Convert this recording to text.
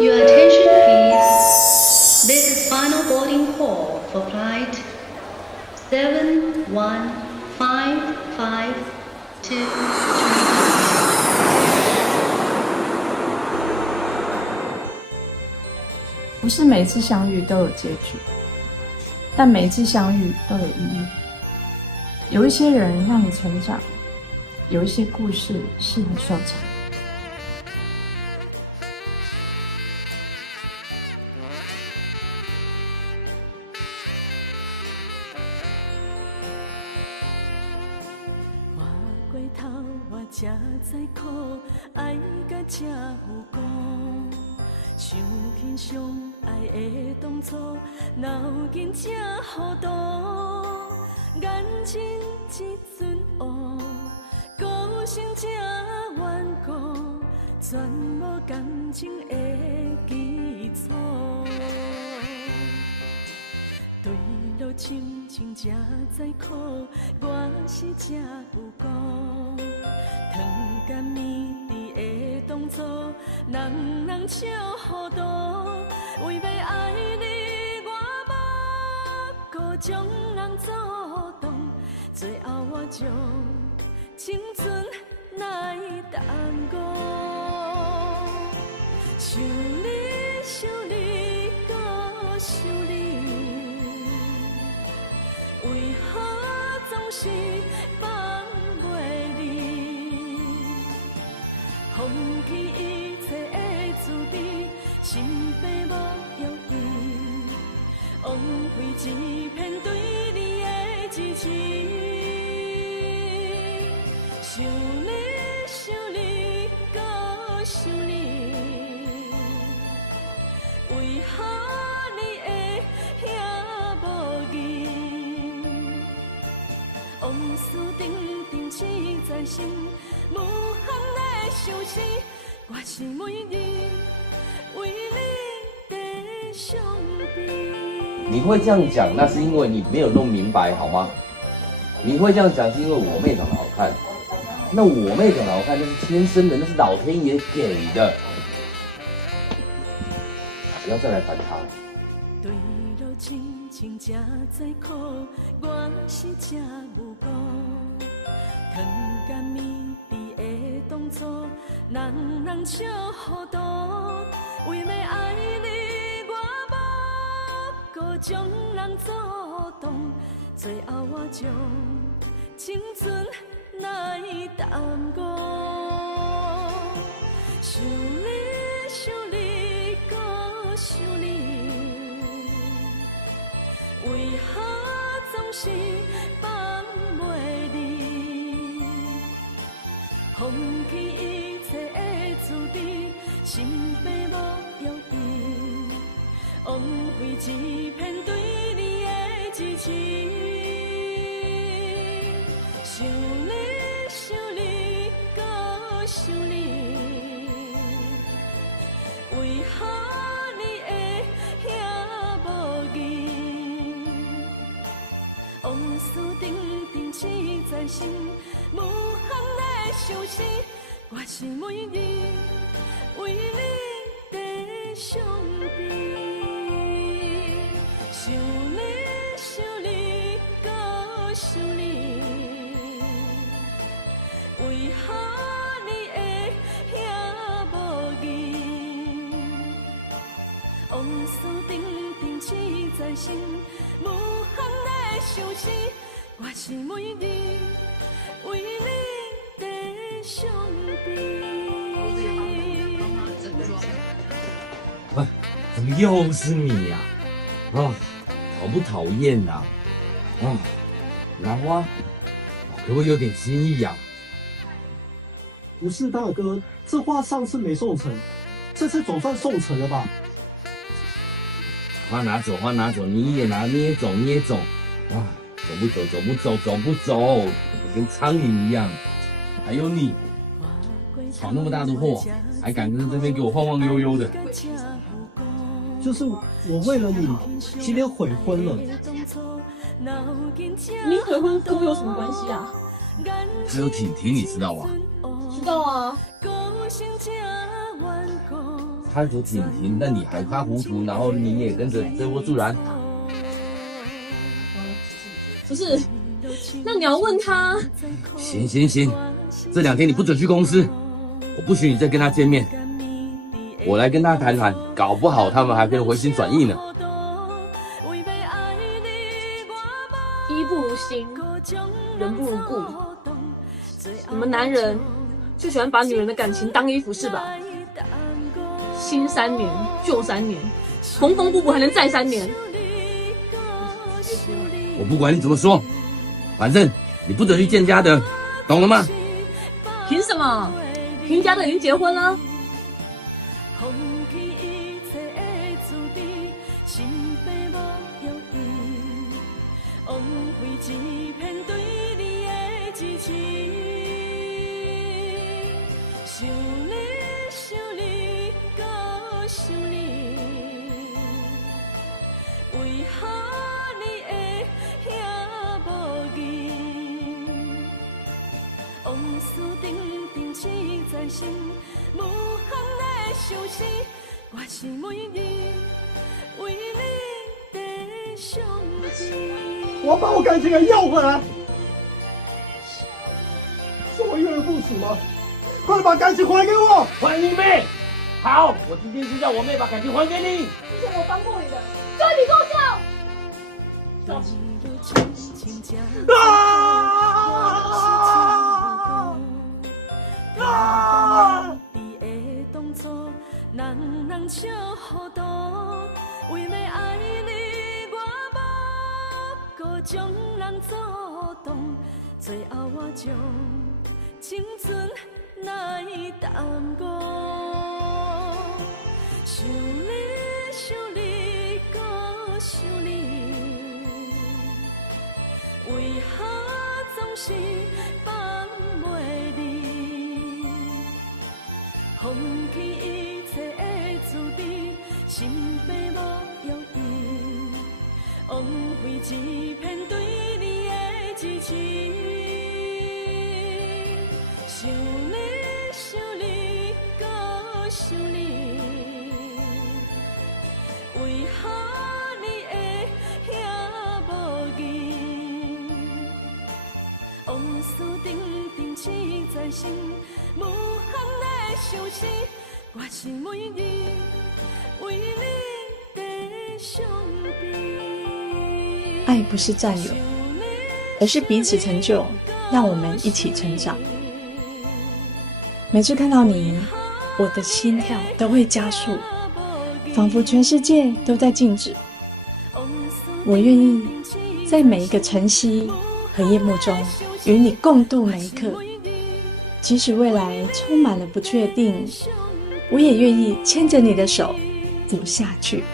Your attention please. This is final boarding call for flight 71552. 不是每次相遇都有结局，但每一次相遇都有意义。有一些人让你成长，有一些故事适合收藏。我过头，我才知苦，爱甲这有功。想起相爱的当初，哪有紧这糊涂？眼睛一阵黑，歌声这顽固，全无感情的基础。对路深深才知苦，我是这有功。糖甲蜜甜的当初，人人笑糊涂。为要爱你，我无搁将人阻挡。最后我将青春来耽误。想你，想你，搁想你。为何总是放袂离？放弃一切的滋味，心悲无用意，枉费一片对你的支持。想你，想你，搁想你，为何你会遐无义？往事定定刺在心，无限的相思，我是每日为你在伤悲。你会这样讲，那是因为你没有弄明白，好吗？你会这样讲，是因为我妹长得好看。那我妹长得好看，那是天生的，那是老天爷给的。不要再来烦她。对路深深才知苦，我是这有功。糖甲蜜甜的当初，人人笑糊涂。为要爱你，我无搁将人阻挡。最后我将青春来耽误。想你，想你，搁想你。为何总是放袂离？放弃一切的滋味，心悲无用意，枉费一片对你的支持。想你，想你，搁想你，为何你会遐无义？往事定定刺在心，无限的相思，我是每日为你在伤悲。想你，想你，搁想你，为何你会遐无义？往事定定刺在心，无限的相思，我是每日为你在伤悲。喂，怎么又是你呀？啊，讨不讨厌呐？啊，兰花，可不可以有点心意呀？不是大哥，这话上次没送成，这次总算送成了吧？花拿走，花拿走，你也拿，捏走，捏走。啊，走不走，走不走，走不走，你跟苍蝇一样。还有你，闯那么大的祸，还敢在这边给我晃晃悠悠的。就是我为了你，今天悔婚了。你悔婚跟我有什么关系啊？还有婷婷，你知道吗？知道啊。他走挺平，那你害怕糊涂，然后你也跟着追波助澜。不是，那你要问他。行，这2天你不准去公司，我不许你再跟他见面。我来跟他谈谈，搞不好他们还可以回心转意呢。衣不如新，人不如故。你们男人就喜欢把女人的感情当衣服是吧？新3年，旧3年，缝缝补补还能再3年。我不管你怎么说，反正你不准去见家的，懂了吗？凭什么？凭家的已经结婚了。为何你会遐无义？往事定刺在心，无限的相思。我是每日为你地上悲。我要把我感情给要回来，是我岳父死吗？快把感情还给我！还你妹！好，我今天就叫我妹把感情还给你。之前我帮过你的，所以你给我笑。人笑糊涂，为要爱你，我无搁将人阻挡，最后我将青春来耽误。想你，搁想你，为何总是放袂离？放弃一切的滋味，心悲无用意，枉费一片对你的支持。想你，搁想你，为何你会遐无义？往事定刺在心，无限的相思。我是每日为你地上悲。爱不是占有，而是彼此成就，让我们一起成长。每次看到你，我的心跳都会加速，仿佛全世界都在静止。我愿意在每一个晨曦和夜幕中与你共度每一刻，即使未来充满了不确定，我也愿意牵着你的手走下去。